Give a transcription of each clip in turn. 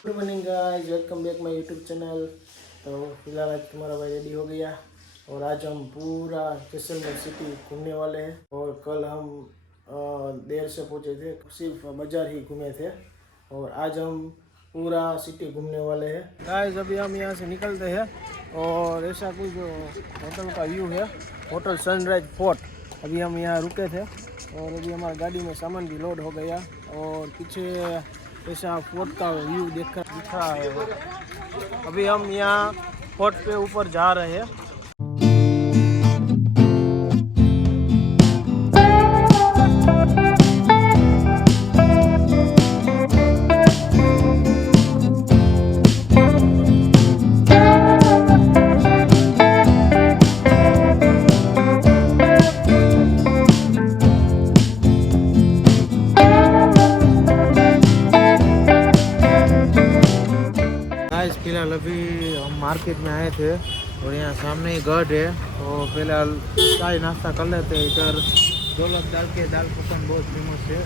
Good morning guys, welcome back my YouTube channel. तो फिलहाल आज तुम्हारा भाई रेडी हो गया और आज हम पूरा जैसलमेर सिटी घूमने वाले हैं। और कल हम देर से पहुंचे थे, सिर्फ बाजार ही घूमे थे और आज हम पूरा सिटी घूमने वाले हैं। गाइस अभी हम यहाँ से निकलते हैं और ऐसा कुछ होटल का व्यू है, होटल सनराइज फोर्ट। अभी हम यहाँ रुके थे और अभी हमारी गाड़ी में सामान भी लोड हो गया और पीछे ऐसा फोर्ट का व्यू दिख रहा है। अभी हम यहाँ फोर्ट पे ऊपर जा रहे हैं। फिलहाल अभी हम मार्केट में आए थे और यहाँ सामने ही गढ़ है, तो फिलहाल चाय नाश्ता कर लेते हैं। इधर दौलत दाल के दाल पकवान बहुत फेमस है।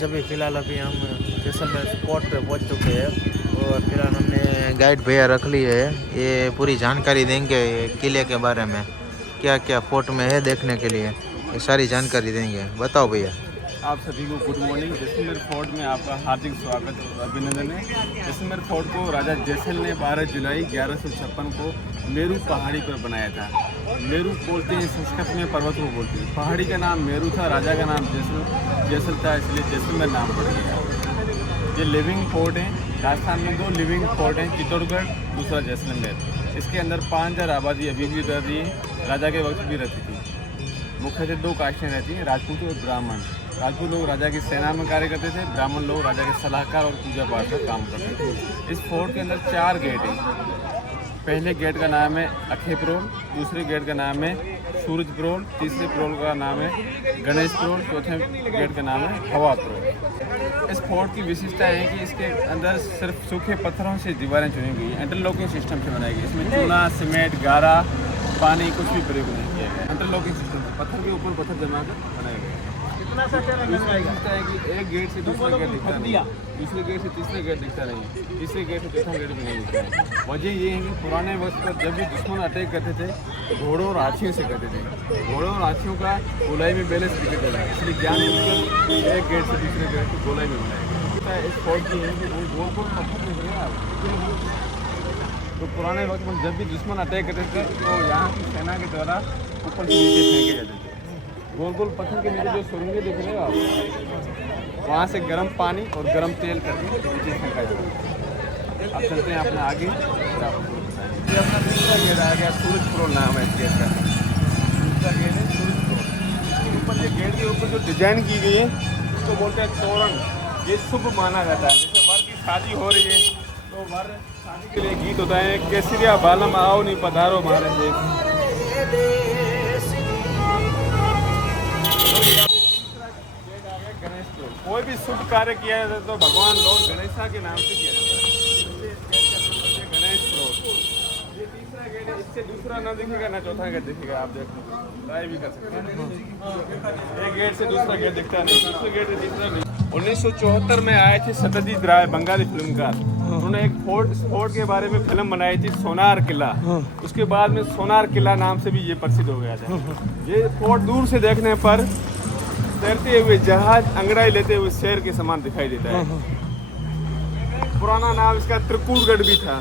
अभी फ़िलहाल हम जैसलमेर स्पॉट पे पहुंच चुके हैं और फिलहाल हमने गाइड भैया रख ली है। ये पूरी जानकारी देंगे किले के बारे में, क्या क्या फोर्ट में है देखने के लिए, ये सारी जानकारी देंगे। बताओ भैया। आप सभी को गुड मॉर्निंग। जैसलमेर फोर्ट में आपका हार्दिक स्वागत और अभिनंदन है। जैसलमेर फोर्ट को राजा जैसल ने 12 जुलाई 1156 को मेरू पहाड़ी पर बनाया था। मेरू बोलते हैं संस्कृत में, पर्वत को बोलते हैं। पहाड़ी का नाम मेरू था, राजा का नाम जैसल था, इसलिए जैसलमेर नाम पड़ गया। ये लिविंग फोर्ट है। राजस्थान में 2 लिविंग फोर्ट हैं, चित्तौड़गढ़, दूसरा जैसलमेर। इसके अंदर 5000 आबादी अभी भी रह रही है, राजा के वक्त भी रहती थी। मुख्यतः 2 कास्टें रहती हैं, राजपूत और ब्राह्मण। राजपूत लोग राजा की सेना में कार्य करते थे, ब्राह्मण लोग राजा के सलाहकार और पूजा पाठ का काम करते थे। इस फोर्ट के अंदर 4 गेट हैं। पहले गेट का नाम है अखेप्रोल, दूसरे गेट का नाम है सूरज प्रोल, तीसरे प्रोल का नाम है गणेश प्रोल, चौथे गेट का नाम है हवा प्रोल। इस फोर्ट की विशेषता है कि इसके अंदर सिर्फ सूखे पत्थरों से दीवारें चुनी गई हैं, इंटरलॉकिंग सिस्टम से बनाई गई। इसमें चूना, सीमेंट, गारा, पानी कुछ भी प्रयोग नहीं किया गया। इंटरलॉकिंग सिस्टम से पत्थर के ऊपर पत्थर जमा कर बनाया गया। दिखता है कि एक गेट से दूसरा गेट दिखता नहीं, दूसरे गेट से तीसरा गेट दिखता नहीं, तीसरे गेट से चौथा गेट भी नहीं दिखता है। वजह ये है कि पुराने वक्त पर जब भी दुश्मन अटैक करते थे तो घोड़ों और हाथियों से करते थे। घोड़ों और हाथियों का गोलाई में बैलेंस बिगड़ जाता है, इसलिए ज्ञान मिलकर एक गेट से दूसरे गेट को गोलाई में बनाया गया। इस फोर्ट की है कि वो गोल गोल पत्थर दिख रहे हैं आप। तो पुराने वक्त में जब भी दुश्मन अटैक करते थे तो यहाँ की सेना के द्वारा ऊपर से नीचे फेंके जाते थे। गोल गोल पत्थर के नीचे जो सुरंगें दिख रहे हो आप, वहाँ से गर्म पानी और गर्म तेल करके नीचे फेंका जाता है। अब चलते हैं अपने आगे। ये अपना दूसरा गेट आ गया, सूरज प्रोल नाम है इस गेट का। दूसरा गेट है सूरज प्रोल। ऊपर ये गेट के ऊपर जो डिजाइन की गई है उसको बोलते हैं तोरण। ये शुभ माना जाता है। जैसे वर की शादी हो रही है तो वर शादी के लिए गीत होता है, केसरिया बालम आओ नहीं पधारो हमारे देश। कोई भी शुभ कार्य किया जाता है तो भगवान लॉर्ड गणेशा के नाम से किया जाता है। गणेश प्रोल। ये तीसरा गेट है, इससे दूसरा ना दिखेगा ना चौथा गेट दिखेगा। आप देख ट्राई भी कर सकते हैं। एक गेट से दूसरा गेट दिखता नहीं, दूसरे गेट से तीसरा नहीं। 1974 में आए थे सत्यजीत राय, बंगाली फिल्मकार। उन्होंने एक फोर्ट के बारे में फिल्म बनाई थी, सोनार किला। उसके बाद में सोनार किला नाम से भी ये प्रसिद्ध हो गया था। ये फोर्ट दूर से देखने पर तैरते हुए जहाज अंगड़ाई लेते हुए शेर के समान दिखाई देता है। पुराना नाम इसका त्रिकुटगढ़ भी था,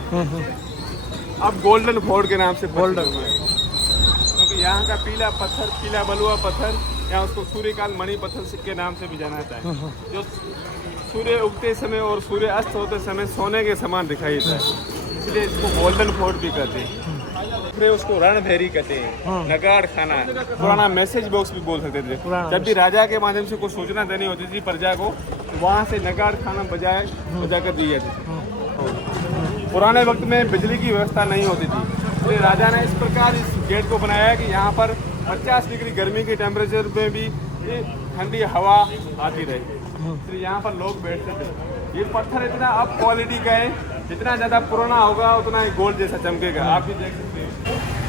अब गोल्डन फोर्ट के नाम से गोल्डन है, क्योंकि यहाँ का पीला पत्थर, पीला बलुआ पत्थर, यहाँ उसको सूर्यकांत मणि पत्थर के नाम से भी जाना जाता है, जो सूर्य उगते समय और सूर्य अस्त होते समय सोने के समान दिखाई देता है, इसलिए इसको गोल्डन फोर्ट भी कहते हैं। फिर उसको रणभेरी कहते हैं, नगाड़ खाना, पुराना मैसेज बॉक्स भी बोल सकते थे। जब भी राजा के माध्यम से कुछ सूचना देनी होती थी प्रजा को, तो वहाँ से नगाड़ खाना बजा कर दी जाती थी। पुराने वक्त में बिजली की व्यवस्था नहीं होती थी, इसलिए राजा ने इस प्रकार इस गेट को बनाया कि यहाँ पर 50 डिग्री गर्मी के टेम्परेचर में भी ठंडी हवा आती रही, इसलिए यहाँ पर लोग बैठते थे। ये पत्थर इतना अप क्वालिटी का है, जितना ज़्यादा पुराना होगा उतना ही गोल्ड जैसा चमकेगा। आप भी देख सकते हैं,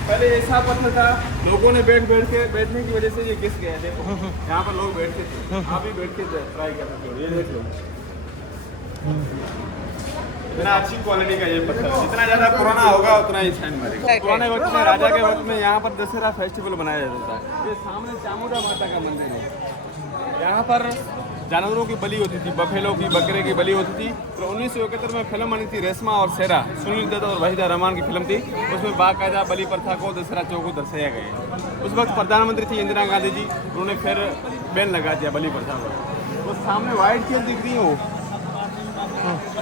पहले ऐसा पत्थर था, लोगों ने बैठने की वजह से ये घिस गया। देखो यहाँ पर लोग बैठते थे, आप भी बैठ के ट्राई कर सकते हो, ये देख लो इतना अच्छी क्वालिटी का ये पत्थर, जितना ज़्यादा पुराना होगा उतना ही शाइन मारेगा। पुराने वक्त में, राजा के वक्त में यहाँ पर दशहरा फेस्टिवल मनाया जाता था। ये सामने चामुंडा माता का मंदिर है, यहाँ पर जानवरों की बलि होती थी, बफेलों की, बकरे की बलि होती थी। तो 1971 में फिल्म बनी थी रेशमा और शेरा, सुनील दत्त और वहीदा रहमान की फिल्म थी, उसमें बाकायदा बलि प्रथा को, दशहरा चौक को दर्शाया गया। उस वक्त प्रधानमंत्री थी इंदिरा गांधी जी, उन्होंने फिर बैन लगा दिया बलि प्रथा को। वो सामने व्हाइट क्यों दिख रही हो,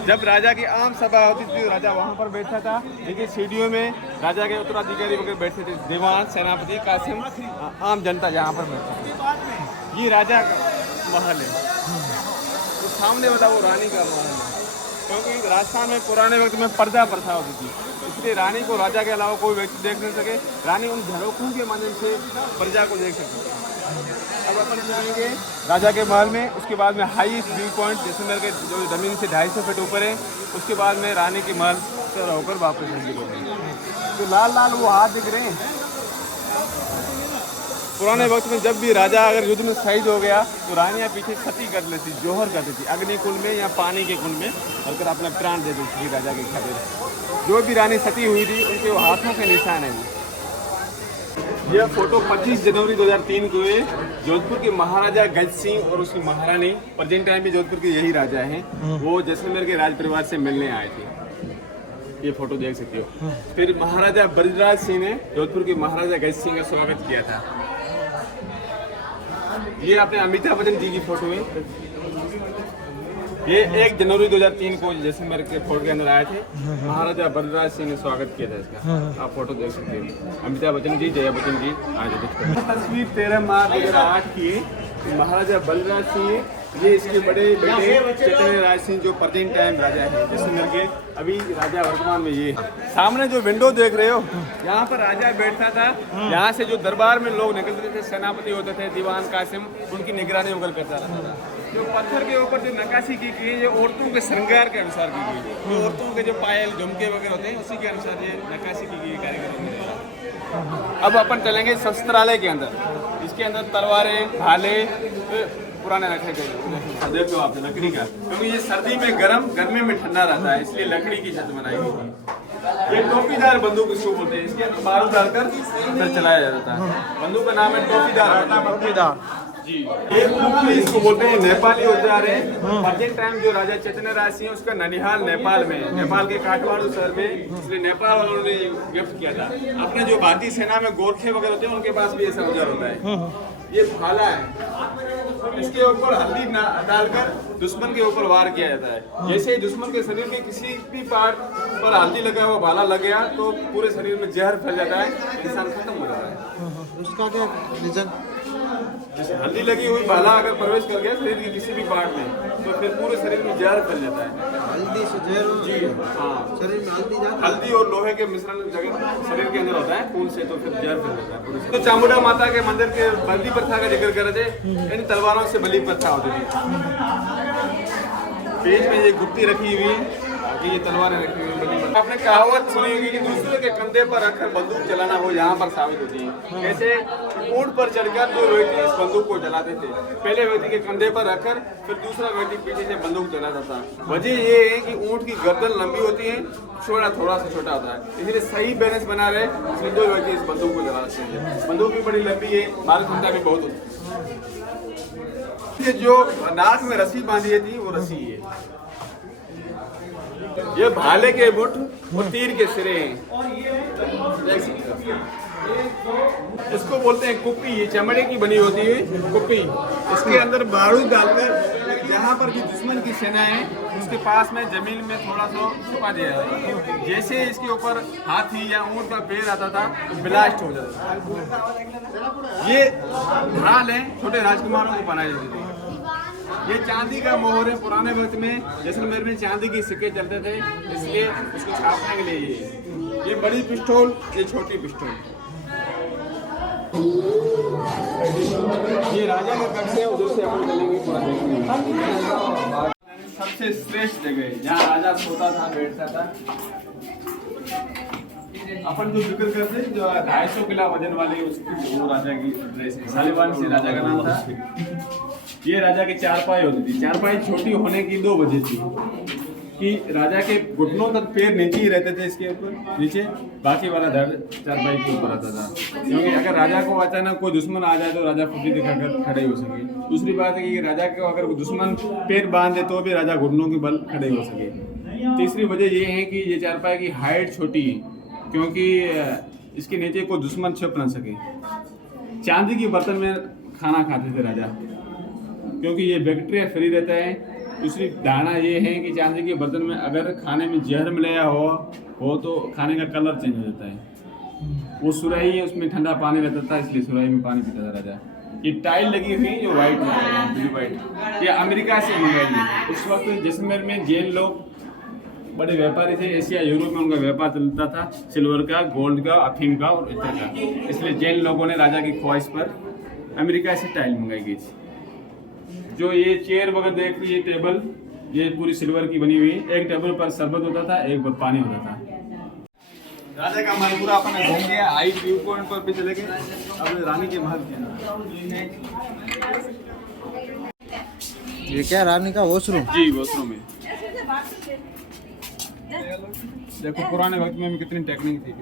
जब राजा की आम सभा होती थी राजा वहाँ पर बैठता था, देखिए सीढ़ियों में राजा के उत्तराधिकारी वगैरह बैठते थे, दीवान, सेनापति, कासिम, आम जनता यहाँ पर बैठती। ये राजा का महल है, तो सामने वाला वो रानी का महल है, क्योंकि राजस्थान में पुराने वक्त में पर्दा प्रथा होती थी, इसलिए रानी को राजा के अलावा कोई व्यक्ति देख नहीं सके। रानी उन झरोखों के माध्यम से प्रजा को देख सकती थी। अब अपन चलेंगे राजा के महल में, उसके बाद में हाईएस्ट व्यू पॉइंट जैसलमेर के, जो ज़मीन से 250 फीट ऊपर है, उसके बाद में रानी के महल से होकर वापस निकलेंगे। तो लाल लाल वो हाथ दिख रहे हैं, पुराने वक्त में जब भी राजा अगर युद्ध में शहीद हो गया तो रानियाँ पीछे सती कर लेती, जोहर करती थी, अग्नि कुंड में या पानी के कुंड में और अपना प्राण दे देती थी राजा के खातिर। जो भी रानी सती हुई थी उनके वो हाथों के निशान है। यह फोटो 25 जनवरी 2003 को है, जोधपुर के महाराजा गज सिंह और उसकी महारानी, प्रेजेंट टाइम में जोधपुर के यही राजा हैं, वो जैसलमेर के राज परिवार से मिलने आए थे। ये फोटो देख सकते हो। फिर महाराजा ब्रजराज सिंह ने जोधपुर के महाराजा गज सिंह का स्वागत किया था। ये अपने अमिताभ बच्चन जी की फोटो है, ये 1 जनवरी 2003 को जैसलमेर के फोर्ट के अंदर आए थे, महाराजा ब्रजराज सिंह ने स्वागत किया था इसका। आप फोटो देख सकते हैं, अमिताभ बच्चन जी, जया बच्चन जी आज। तस्वीर 13 मार्च 2008 की, महाराजा बलराज सिंह, ये इसके बड़े बेटे चैतन्य राज सिंह जो प्रेजेंट टाइम राजा है जैसलमेर के, अभी राजा वर्तमान में ये। सामने जो विंडो देख रहे हो, यहाँ पर राजा बैठता था, यहाँ से जो दरबार में लोग निकलते थे, सेनापति होते थे, दीवान, कासिम, उनकी निगरानी वगैरह करता रहता था। जो पत्थर के ऊपर जो नक्काशी की गई है, ये औरतों के श्रृंगार के अनुसार की गई है, औरतों के जो पायल, झुमके वगैरह होते हैं उसी के अनुसार ये नक्काशी की गई कारीगरों ने। अब अपन चलेंगे शस्त्रालय के अंदर, इसके अंदर तलवारें, भाले पुराने रखे गए, देख लो आप लकड़ी का, क्योंकि ये सर्दी में गर्मी में ठंडा रहता है, इसलिए लकड़ी की छत बनाई गई थी। ये टोपीदार बंदूक इसको बोलते हैं, इसके अंदर बारूद डालकर इधर चलाया जाता है। बंदूक का नाम है टोपीदार जी। ये कुकली इसको बोलते हैं, नेपाली औजार है। प्रेजेंट टाइम जो राजा चैतन्य राज सिंह उसका ननिहाल नेपाल में, नेपाल के काठमांडू शहर में, इसलिए नेपाल वालों ने गिफ्ट किया था। अपने जो भारतीय सेना में गोरखे वगैरह होते हैं उनके पास भी ऐसा औजार होता है। ये भाला है, इसके ऊपर हल्दी डालकर दुश्मन के ऊपर वार किया जाता है। जैसे ही दुश्मन के शरीर के किसी भी पार्ट पर हल्दी लगा हुआ भाला लग गया तो पूरे शरीर में जहर फैल जाता है, इंसान खत्म हो जाता है। उसका क्या रीजन? जैसे हल्दी लगी हुई भाला अगर प्रवेश कर गया शरीर के किसी भी पार्ट में तो फिर पूरे शरीर में जहर फैल जाता है। हल्दी से जहर? जी हाँ, शरीर में हल्दी जाती है? हल्दी और लोहे के मिश्रण जगह शरीर के अंदर होता है, खून से, तो फिर जहर फैल जाता है पूरे। तो चामुंडा माता के मंदिर के बलि प्रथा का जिक्र कर रहे थे, इन तलवारों से बलि प्रथा होती थी। पेज में ये गुत्ती रखी हुई, ये तलवारें रखी हुई बलि प्रथा। आपने कहावत सुनी होगी कि दूसरे के कंधे पर रखकर बंदूक चलाना वो यहाँ पर साबित होती है। जैसे ऊंट पर चढ़कर दो व्यक्ति इस बंदूक को चलाते थे, पहले व्यक्ति के कंधे पर रखकर फिर दूसरा व्यक्ति पीछे से बंदूक चलाता था। वजह ये है कि ऊंट की गर्दन लंबी होती है, छोटा थोड़ा सा छोटा होता है, इसलिए सही बैलेंस बना रहे इसलिए दो व्यक्ति इस बंदूक को चला सकते हैं। बंदूक भी बड़ी लंबी है, मारक क्षमता भी बहुत होती है। जो नाक में रस्सी बांधी थी वो रस्सी है। ये भाले के मुठ और तीर के सिरे हैं। देख सकते हो। इसको बोलते हैं कुप्पी, ये चमड़े की बनी होती है कुप्पी। इसके अंदर बारूद डालकर जहाँ पर भी दुश्मन की सेना है उसके पास में जमीन में थोड़ा सा छुपा दिया जाता है। जैसे इसके ऊपर हाथी या ऊंट का पैर आता था तो ब्लास्ट हो जाता था। ये ढाल है छोटे राजकुमारों को बनाई जाती थी। ये चांदी का मोहर है। पुराने वक्त में जैसलमेर में चांदी के सिक्के चलते थे, इसलिए उसको छापने के लिए ये बड़ी पिस्तौल, ये छोटी पिस्तौल। ये राजा का कक्ष है, उधर से अपन चलेंगे पूरा देखेंगे। सबसे श्रेष्ठ जगह जहाँ राजा सोता था, बैठता था। अपन जो जिक्र करते जो 250 किलो वजन वाले उसकी वो राजा की ड्रेस है। सालिवान से राजा का नाम था। ये राजा के चारपाई होती थी। चारपाई छोटी होने की 2 वजह थी कि राजा के घुटनों तक पैर नीचे ही रहते थे, इसके ऊपर नीचे, बाकी वाला धड़ चारपाई के ऊपर आता था। क्योंकि अगर राजा को अचानक कोई दुश्मन आ जाए तो राजा फुटी दिखाकर खड़े हो सके। दूसरी बात है कि राजा को अगर दुश्मन पैर बांध दे तो भी राजा घुटनों के बल खड़े हो सके। तीसरी वजह ये है कि ये चारपाई की हाइट छोटी है, क्योंकि इसके नीचे कोई दुश्मन छिप न सके। चांदी के बर्तन में खाना खाते थे राजा, क्योंकि ये बैक्टीरिया फ्री रहता है। दूसरी धारणा ये है कि चांदी के बर्तन में अगर खाने में जहर मिलाया हो तो खाने का कलर चेंज हो जाता है। वो सुराही है, उसमें ठंडा पानी रहता था, इसलिए सुराही में पानी पीता था राजा। ये टाइल लगी हुई जो व्हाइट है, ब्लू व्हाइट, ये अमेरिका से मंगाई है। उस वक्त जैसलमेर में जैन लोग बड़े व्यापारी थे। एशिया यूरोप में उनका व्यापार चलता था, सिल्वर का, गोल्ड का, अफीम का और इत्र का। इसलिए जैन लोगों ने राजा की ख्वाहिश पर अमेरिका से टाइल मंगाई गई थी। जो ये चेयर वगैरह देख रही है, टेबल, ये पूरी सिल्वर की बनी हुई है। एक टेबल पर शरबत होता था, एक पर पानी होता था। राजा का महल पूरा अपना घूम गया। हाई व्यू पॉइंट पर भी चले गए। अब रानी के महल के ये क्या रानी का वॉशरूम? जी वॉशरूम है। देखो पुराने वक्त में कितनी टेक्निक थी।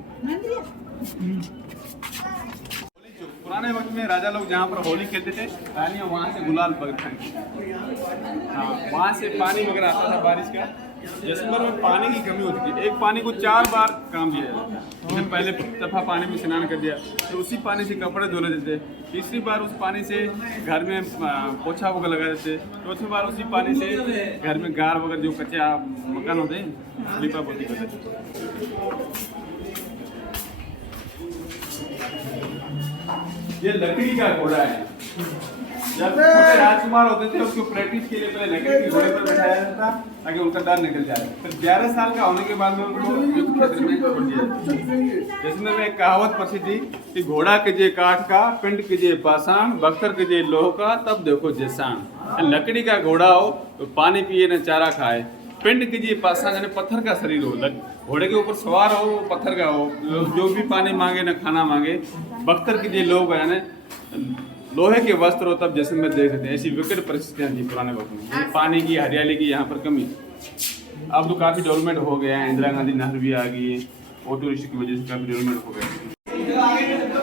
पुराने वक्त में राजा लोग जहाँ पर होली खेलते थे, रानियाँ वहाँ से गुलाल फेंकती। हाँ, वहाँ से पानी वगैरह आता था बारिश का। जैसलमेर में पानी की कमी होती थी। एक पानी को 4 बार काम दिया जाता था। जैसे पहले दफ़ा पानी में स्नान कर दिया तो उसी पानी से कपड़े धो लेते थे। तीसरी बार उस पानी से घर में पोछा वगैरह लगा देते। चौथी बार उसी पानी से घर में गार वगैरह जो कच्चा मकान होते हैं लिपा पोती करते। ये लकड़ी का घोड़ा है। जब छोटे राजकुमार होते थे उसको प्रैक्टिस के लिए पहले लकड़ी के घोड़े पर बैठाया जाता था ताकि उनका डर निकल जाए। फिर 11 साल का होने के बाद में उनको युद्ध क्षेत्र में छोड़ दिया जाता। जिसमें एक कहावत प्रसिद्ध थी कि घोड़ा के जे काठ का, पिंड के जे पाषाण, बख्तर के जे लोह का, तब देखो जैसान। लकड़ी का घोड़ा हो तो पानी पिए न चारा खाए, पिंड कीजिए पाषाण यानी पत्थर का शरीर हो, घोड़े के ऊपर सवार हो पत्थर का हो, जो भी पानी मांगे न खाना मांगे। बख्तर कीजिए लोग यानी लोहे के वस्त्र हो, तब जैसलमेर देख सकते हैं। ऐसी विकट परिस्थितियाँ थी पुराने वक्त में। पानी की, हरियाली की यहाँ पर कमी। अब तो काफ़ी डेवलपमेंट हो गया है। इंदिरा गांधी नहर भी आ गई है, ऑटो रिक्शा की वजह से काफ़ी डेवलपमेंट हो गया।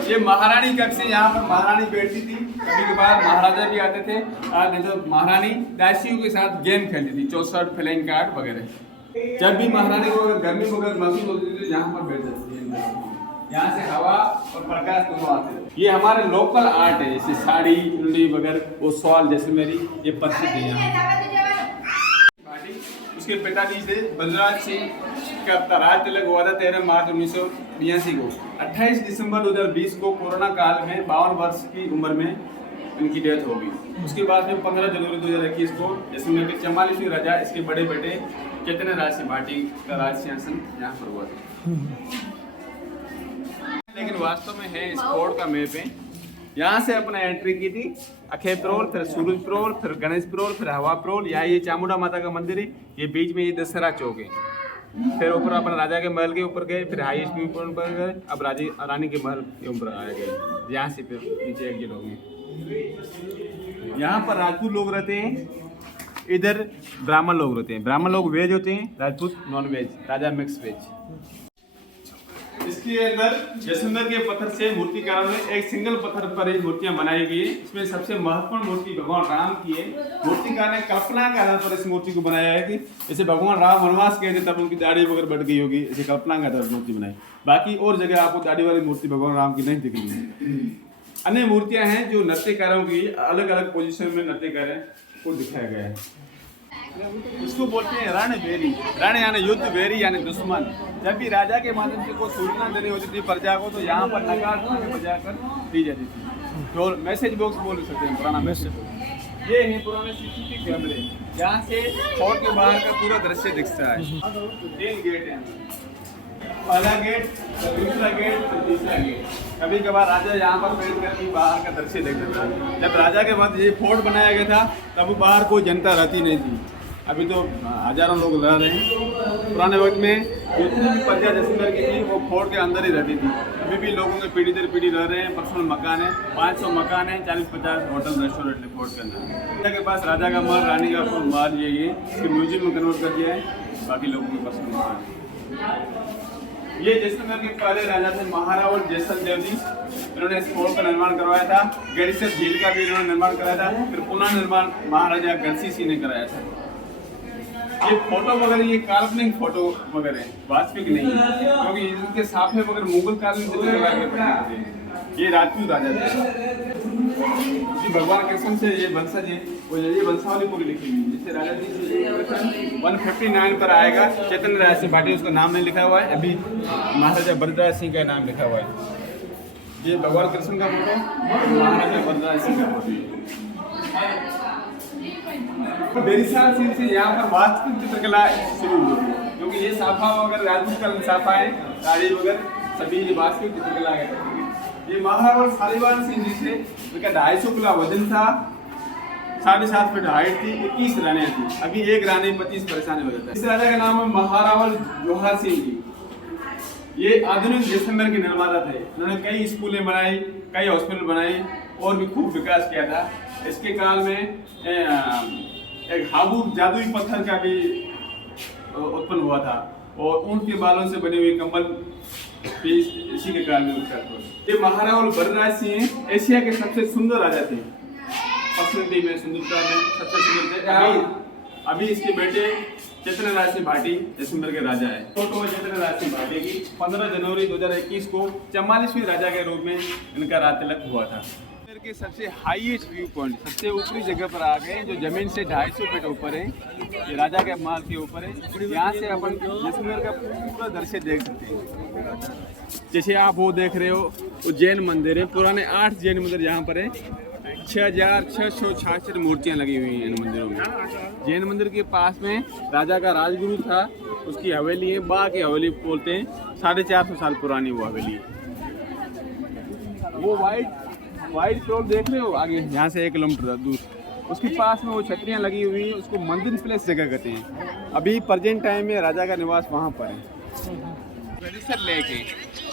ये महारानी कक्ष से, यहाँ पर महारानी बैठती थी। कभी कभार महाराजा भी आते थे, नहीं तो महारानी दासियों के साथ गेम खेलती थी, 64 फ्लाइंग कार्ड वगैरह। जब भी महारानी को अगर गर्मी वगैरह महसूस होती थी तो यहाँ पर बैठ जाती है। यहाँ से हवा और प्रकाश दोनों आते हैं। ये हमारे लोकल आर्ट है, जैसे साड़ी, चुन्नी वगैरह, वो सॉल जैसे मेरी ये प्रसिद्ध है यहाँ। उसके पिताजी से बलराज सिंह का राज तिलक हुआ था 13 मार्च 1982 को। 28 दिसंबर 2020 को कोरोना काल में 52 वर्ष की उम्र में इनकी डेथ हो गई। उसके बाद में 15 जनवरी 2021 को जैसलमेर के 44वें राजा, इसके बड़े बेटे चैतन्य राज सिंह भाटी का राज सिंहासन यहाँ पर हुआ था। लेकिन वास्तव में है इस फोर्ट का मैप है। यहाँ से अपने एंट्री की थी अखेब प्रोल, फिर सूरज प्रोल, फिर गणेश प्रोल, फिर हवा प्रोल। यहाँ ये चामुंडा माता का मंदिर है, ये बीच में ये दशहरा चौक है। फिर ऊपर अपने राजा के महल के ऊपर गए, फिर हाई स्पीड पर गए, अब रानी के महल के ऊपर आए गए। यहाँ से फिर नीचे एग्जिट हो गए। यहाँ पर राजपूत लोग रहते हैं, इधर ब्राह्मण लोग रहते हैं। ब्राह्मण लोग वेज होते हैं, राजपूत नॉन वेज, राजा मिक्स वेज। इसके अंदर जैसलमेर के पत्थर से मूर्तिकारों ने एक सिंगल पत्थर पर ही मूर्तियां बनाई गई है। इसमें सबसे महत्वपूर्ण मूर्ति भगवान राम की है। मूर्तिकार ने कल्पना के आधार पर इस मूर्ति को बनाया है कि जैसे भगवान राम वनवास गए थे तब उनकी दाढ़ी वगैरह बढ़ गई होगी, ऐसे कल्पना के आधार पर मूर्ति बनाई। बाकी और जगह आपको दाढ़ी वाली मूर्ति भगवान राम की नहीं दिखेगी। अन्य मूर्तियां हैं जो नृत्यकारों की अलग अलग पोजीशन में नृत्यकार को दिखाया गया है। इसको बोलते हैं रण वेरी। रण यानी युद्ध, वेरी यानी दुश्मन। जब भी राजा के माध्यम से कोई सूचना देनी होती थी प्रजा को तो यहाँ पर नगाड़ बजाकर दी जाती थी। तो मैसेज बॉक्स बोल सकते हैं, पुराना मैसेज। ये है पुराने सीसीटीवी कैमरे, यहाँ से फोर्ट के बाहर का पूरा दृश्य दिखता है। 3 गेट हैं, पहला गेट, दूसरा गेट, तीसरा गेट। कभी कभार राजा यहाँ पर बैठ कर भी बाहर का दृश्य देखते थे। जब राजा के बाद ये फोर्ट बनाया गया था तब बाहर कोई जनता रहती नहीं थी। अभी तो हजारों लोग रह रहे हैं। पुराने वक्त में जितनी भी प्रजा जैसलमेर की थी वो फोर्ट के अंदर ही रहती थी। अभी भी लोगों के पीढ़ी दर पीढ़ी रह रहे हैं। पर्सनल मकान है, 500 मकान है, 40-50 होटल रेस्टोरेंट है फोर्ट के अंदर। राजा के पास राजा का महल, रानी का महल, ये इसके म्यूजियम में कन्वर्ट कर दिया है। बाकी लोगों के पर्सनल मकान। ये जैसलमेर के पहले राजा थे महारावल जैसलदेव जी। इन्होंने इस फोर्ट का निर्माण करवाया था। गढ़ीसर झील का भी इन्होंने निर्माण कराया था। फिर पुनः निर्माण महाराजा गढ़सी सिंह ने कराया था। ये फोटो वगैरह ये काल्पनिक फोटो वगैरह है, वास्तविक नहीं है, क्योंकि इनके साफे वगैरह मुगल काल में चित्र लगाए गए थे। ये राजपूत राजा थे जी। भगवान कृष्ण से ये वंशज है, वो ये वंशावली पूरी लिखी हुई है। जैसे राजा जी 159 पर आएगा, चैतन्य राज सिंह भाटी, उसका नाम नहीं लिखा हुआ है। अभी महाराजा बलराज सिंह का नाम लिखा हुआ है। ये भगवान कृष्ण का फोटो, महाराजा बलराज सिंह का फोटो। बेरिसाल सिंह से यहाँ पर वास्तविक चित्रकला शुरू हुई, क्योंकि ये साफा वगैरह राजपूत का साफा है, दाढ़ी वगैरह सभी वास्तविक चित्रकला है। ये महारावल सालीवान सिंह जी से उनका 250 किलो वजन था, 7.5 फीट हाइट थी, 21 रानियां थी। अभी एक रानी 25 परेशानी हो जाता है। इस राजा का नाम है महारावल जोहार सिंह जी। ये आधुनिक जैसलमेर के निर्माता थे। उन्होंने कई स्कूलें बनाई, कई हॉस्पिटल बनाई और भी खूब विकास किया था। इसके काल में एक हाबूर जादुई पत्थर का भी उत्पन्न हुआ था और ऊंट के बालों से बने हुए कंबल भी इसी के काल में विकसित हुए। ये महारावल बलराज सिंह एशिया के सबसे सुंदर राजा थे। पर्सनैलिटी में, सुंदरता में सबसे सुंदर थे। अभी इसके बेटे चैतन्य राज सिंह भाटी जैसलमेर के राजा है। फोटो चैतन्य राज सिंह भाटी की 15 जनवरी 2021 को 44वें राजा के रूप में इनका राज तिलक हुआ था। के सबसे हाईएस्ट व्यू पॉइंट, सबसे ऊपरी जगह पर आ गए, जो जमीन से 250 फीट ऊपर है। ये राजा के महल के ऊपर है। यहाँ से अपन जैसलमेर का पूरा दृश्य देख सकते हैं। जैसे आप वो देख रहे हो, वो जैन मंदिर है। पुराने 8 जैन मंदिर यहाँ पर है। 6666 मूर्तियाँ लगी हुई हैं इन मंदिरों में। जैन मंदिर के पास में राजा का राजगुरु था, उसकी हवेली है, बा की हवेली बोलते हैं। 450 साल पुरानी वो हवेली है। वो वाइट फ्लोर देख रहे हो आगे, यहाँ से 1 किलोमीटर दूर, उसके पास में वो छतरियाँ लगी हुई हैं, उसको मंदिर प्लेस जगह कहते हैं। अभी प्रेजेंट टाइम में राजा का निवास वहाँ पर है। गढ़ीसर लेक है।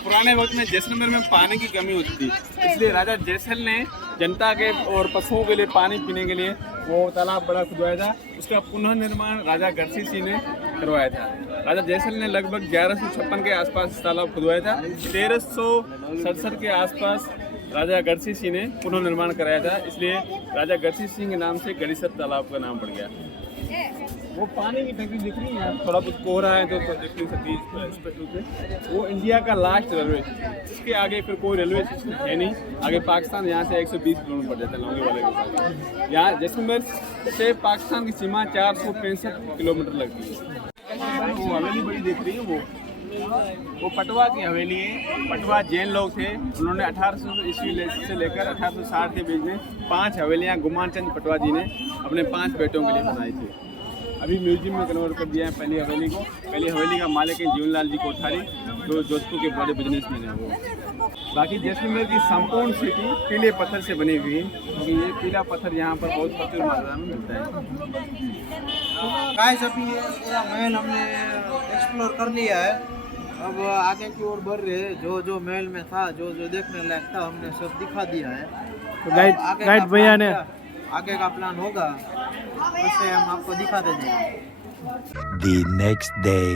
पुराने वक्त में जैसलमेर में पानी की कमी होती थी, इसलिए राजा जैसल ने जनता के और पशुओं के लिए पानी पीने के लिए वो तालाब बड़ा खुदवाया था। उसका पुनः निर्माण राजा गढ़सी सिंह ने करवाया था। राजा जैसल ने लगभग 1156 के आसपास तालाब खुदवाया था। 1367 के आसपास राजा गढ़सी सिंह ने पुनः निर्माण कराया था, इसलिए राजा गढ़सी सिंह के नाम से गढ़ीसर तालाब का नाम पड़ गया। वो पानी की टंकी दिख रही है, थोड़ा बहुत कोहरा है तो देख नहीं सकती स्पष्ट रूप से। वो इंडिया का लास्ट रेलवे, इसके आगे फिर कोई रेलवे स्टेशन है नहीं। आगे पाकिस्तान यहाँ से 120 किलोमीटर पड़ जाता है लौंगे वाले के पास। यहाँ जैसलमेर से पाकिस्तान की सीमा 465 किलोमीटर लगती है। वो हवेली बड़ी दिख रही है, वो पटवा की हवेली है। पटवा जैन लोग थे, उन्होंने 1800 ईस्वी से लेकर 1860 के बीच में 5 हवेलियाँ गुमान चंद पटवा जी ने अपने 5 बेटों के लिए बनाई थी। अभी म्यूजियम में कन्वर्ट कर दिया है पहली हवेली को। पहली हवेली का मालिक है जीवनलाल जी कोठारी, जो जोधपुर के बड़े बिजनेसमैन हैं वो। बाकी जैसलमेर की संपूर्ण सिटी पीले पत्थर से बनी हुई है, क्योंकि ये पीला पत्थर यहाँ पर बहुत प्रचुर मात्रा में मिलता है। गाइस अभी ये पूरा महल हमने एक्सप्लोर कर लिया है। अब आगे की ओर बढ़ रहे हैं। जो जो महल में था, जो जो देखने लायक था, हमने सब दिखा दिया है। तो गाइड भैया ने आगे का प्लान होगा उसे हम आपको दिखा देंगे। The next day.